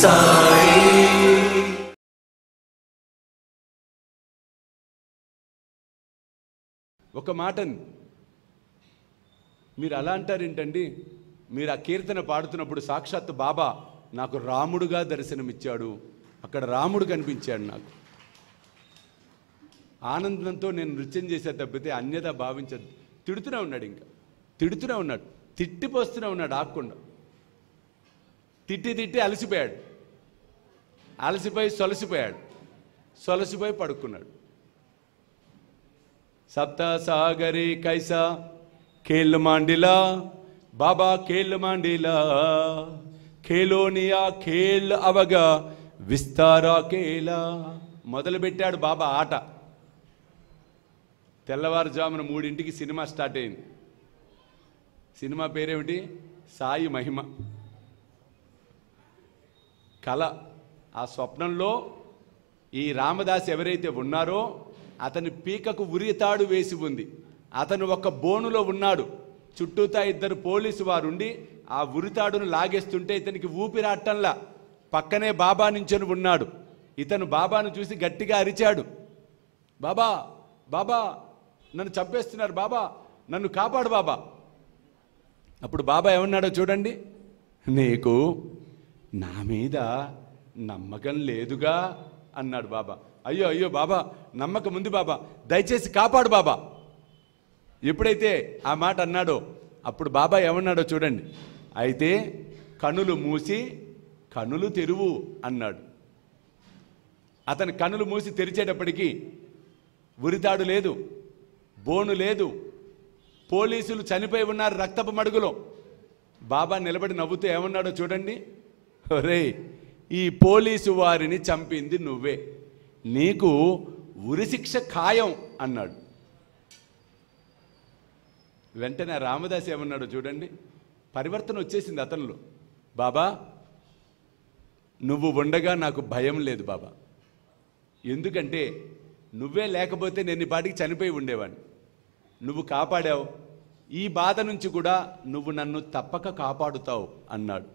సాయి. ఒక మాటని మీరు అలా అంటారేంటండి? మీరు ఆ కీర్తన పాడుతున్నప్పుడు సాక్షాత్ బాబా నాకు రాముడుగా దర్శనమిచ్చాడు, అక్కడ రాముడు కనిపించాడు నాకు. ఆనందంతో నేను నృత్యం చేసే తప్పితే అన్యదా భావించదు. తిడుతూనే ఉన్నాడు, ఇంకా తిడుతూనే ఉన్నాడు, తిట్టిపోస్తూనే ఉన్నాడు ఆగకుండా. తిట్టి తిట్టి అలసిపోయాడు, అలసిపోయి సొలసిపోయి పడుకున్నాడు. సప్త సాగరి కైసా ఖేల్ మాండిలా బాబా ఖేల్ మాండిలా ఖేలోనియా ఖేల్ అవగా విస్తారా ఖేలా. మొదలుపెట్టాడు బాబా ఆట. తెల్లవారుజామున 3 సినిమా స్టార్ట్ అయింది. సినిమా పేరేమిటి? సాయి మహిమ. కళ. ఆ స్వప్నంలో ఈ రామదాస్ ఎవరైతే ఉన్నారో అతని పీకకు ఉరితాడు వేసి ఉంది. అతను ఒక బోనులో ఉన్నాడు, చుట్టూతా 2 పోలీసు వారుండి ఆ ఉరితాడును లాగేస్తుంటే ఇతనికి ఊపిరాటంలా పక్కనే బాబా నించొని ఉన్నాడు. ఇతను బాబాను చూసి గట్టిగా అరిచాడు, బాబా బాబా నన్ను చంపేస్తున్నారు, బాబా నన్ను కాపాడు బాబా. అప్పుడు బాబా ఏమన్నాడో చూడండి, నీకు నా మీద నమ్మకం లేదుగా అన్నాడు బాబా. అయ్యో అయ్యో బాబా, నమ్మకం ఉంది బాబా, దయచేసి కాపాడు బాబా. ఎప్పుడైతే ఆ మాట అన్నాడో అప్పుడు బాబా ఏమన్నాడో చూడండి, అయితే కనులు మూసి కనులు తెరువు అన్నాడు. అతని కనులు మూసి తెరిచేటప్పటికీ ఉరితాడు లేదు, బోను లేదు, పోలీసులు చనిపోయి ఉన్నారు రక్తపు మడుగులో. బాబా నిలబడి నవ్వుతూ ఏమన్నాడో చూడండి, ఒరే ఈ పోలీసు వారిని చంపింది నువ్వే, నీకు ఉరిశిక్ష ఖాయం అన్నాడు. వెంటనే రామదాస్ ఏమన్నాడో చూడండి, పరివర్తన వచ్చేసింది అతనిలో. బాబా నువ్వు ఉండగా నాకు భయం లేదు బాబా, ఎందుకంటే నువ్వే లేకపోతే నేను ఈ పాటికి చనిపోయి ఉండేవాడిని, నువ్వు కాపాడావు, ఈ బాధ నుంచి కూడా నువ్వు నన్ను తప్పక కాపాడుతావు అన్నాడు.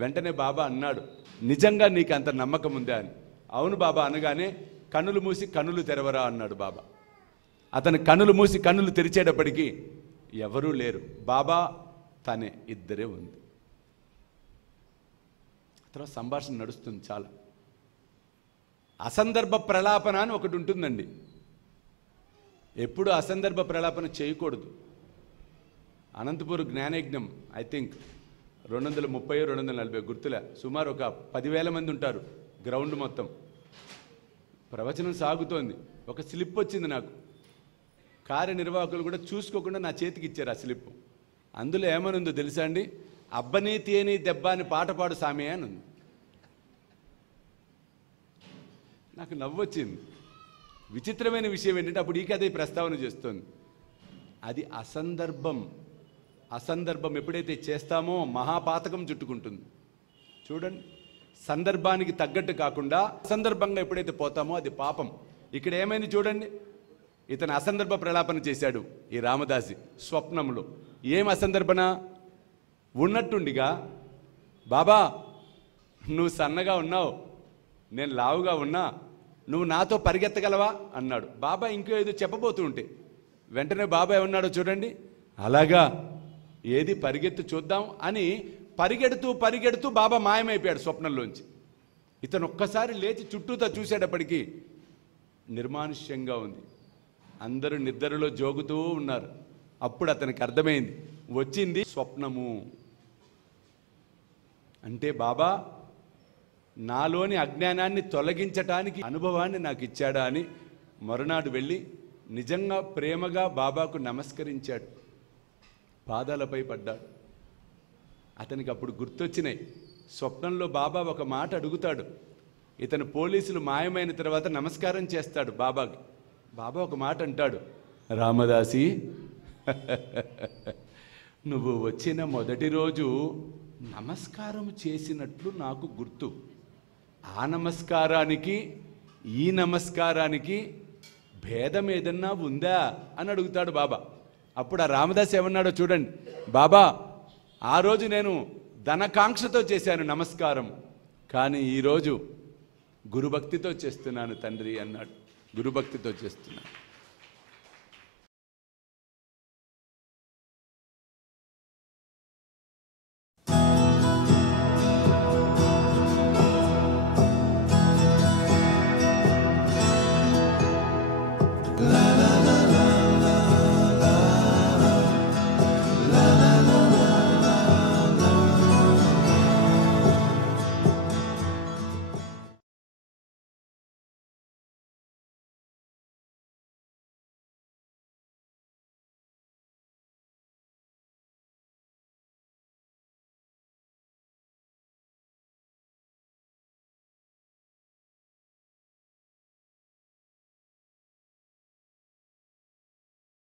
వెంటనే బాబా అన్నాడు, నిజంగా నీకు అంత నమ్మకం ఉందా అని. అవును బాబా అనగానే కన్నులు మూసి కన్నులు తెరవరా అన్నాడు బాబా. అతను కన్నులు మూసి కన్నులు తెరిచేటప్పటికీ ఎవరూ లేరు, బాబా తనే ఇద్దరే ఉంది. తర్వాత సంభాషణ నడుస్తుంది చాలా. అసందర్భ ప్రలాపన అని ఒకటి ఉంటుందండి. ఎప్పుడు అసందర్భ ప్రలాపన చేయకూడదు. అనంతపూర్ జ్ఞానయజ్ఞం ఐ థింక్ 230-240 గుర్తులే, సుమారు ఒక 10,000 మంది ఉంటారు గ్రౌండ్ మొత్తం. ప్రవచనం సాగుతోంది, ఒక స్లిప్ వచ్చింది నాకు. కార్యనిర్వాహకులు కూడా చూసుకోకుండా నా చేతికి ఇచ్చారు ఆ స్లిప్. అందులో ఏమనుందో తెలుసా అండి, అబ్బని తేని దెబ్బ అని పాట పాడు సామి అని ఉంది. నాకు నవ్వొచ్చింది. విచిత్రమైన విషయం ఏంటంటే అప్పుడు ఈ కథ ప్రస్తావన చేస్తోంది. అది అసందర్భం. అసందర్భం ఎప్పుడైతే చేస్తామో మహాపాతకం చుట్టుకుంటుంది. చూడండి, సందర్భానికి తగ్గట్టు కాకుండా అసందర్భంగా ఎప్పుడైతే పోతామో అది పాపం. ఇక్కడ ఏమైంది చూడండి, ఇతను అసందర్భ ప్రలాపన చేశాడు ఈ రామదాసి స్వప్నంలో. ఏం అసందర్భన? ఉన్నట్టుండిగా బాబా నువ్వు సన్నగా ఉన్నావు, నేను లావుగా ఉన్నా, నువ్వు నాతో పరిగెత్తగలవా అన్నాడు. బాబా ఇంకో ఏదో చెప్పబోతూ ఉంటే వెంటనే బాబా ఏమన్నాడో చూడండి, అలాగా ఏది పరిగెత్తు చూద్దాం అని పరిగెడుతూ పరిగెడుతూ బాబా మాయమైపోయాడు స్వప్నంలోంచి. ఇతను ఒక్కసారి లేచి చుట్టూతా చూసేటప్పటికీ నిర్మానుష్యంగా ఉంది, అందరూ నిద్రలో జోగుతూ ఉన్నారు. అప్పుడు అతనికి అర్థమైంది, వచ్చింది స్వప్నము. అంటే బాబా నాలోని అజ్ఞానాన్ని తొలగించటానికి అనుభవాన్ని నాకు ఇచ్చాడా అని మరునాడు వెళ్ళి నిజంగా ప్రేమగా బాబాకు నమస్కరించాడు, పాదాలపై పడ్డాడు. అతనికి అప్పుడు గుర్తొచ్చినాయి. స్వప్నంలో బాబా ఒక మాట అడుగుతాడు. ఇతను పోలీసులు మాయమైన తర్వాత నమస్కారం చేస్తాడు బాబాకి. బాబా ఒక మాట అంటాడు, రామదాసి నువ్వు వచ్చిన మొదటి రోజు నమస్కారం చేసినట్లు నాకు గుర్తు, ఆ నమస్కారానికి ఈ నమస్కారానికి భేదం ఏదన్నా ఉందా అని అడుగుతాడు బాబా. అప్పుడు ఆ రామదాస్ ఏమన్నాడో చూడండి, బాబా ఆ రోజు నేను ధనకాంక్షతో చేశాను నమస్కారం, కానీ ఈరోజు గురుభక్తితో చేస్తున్నాను తండ్రి అన్నాడు. గురుభక్తితో చేస్తున్నాను.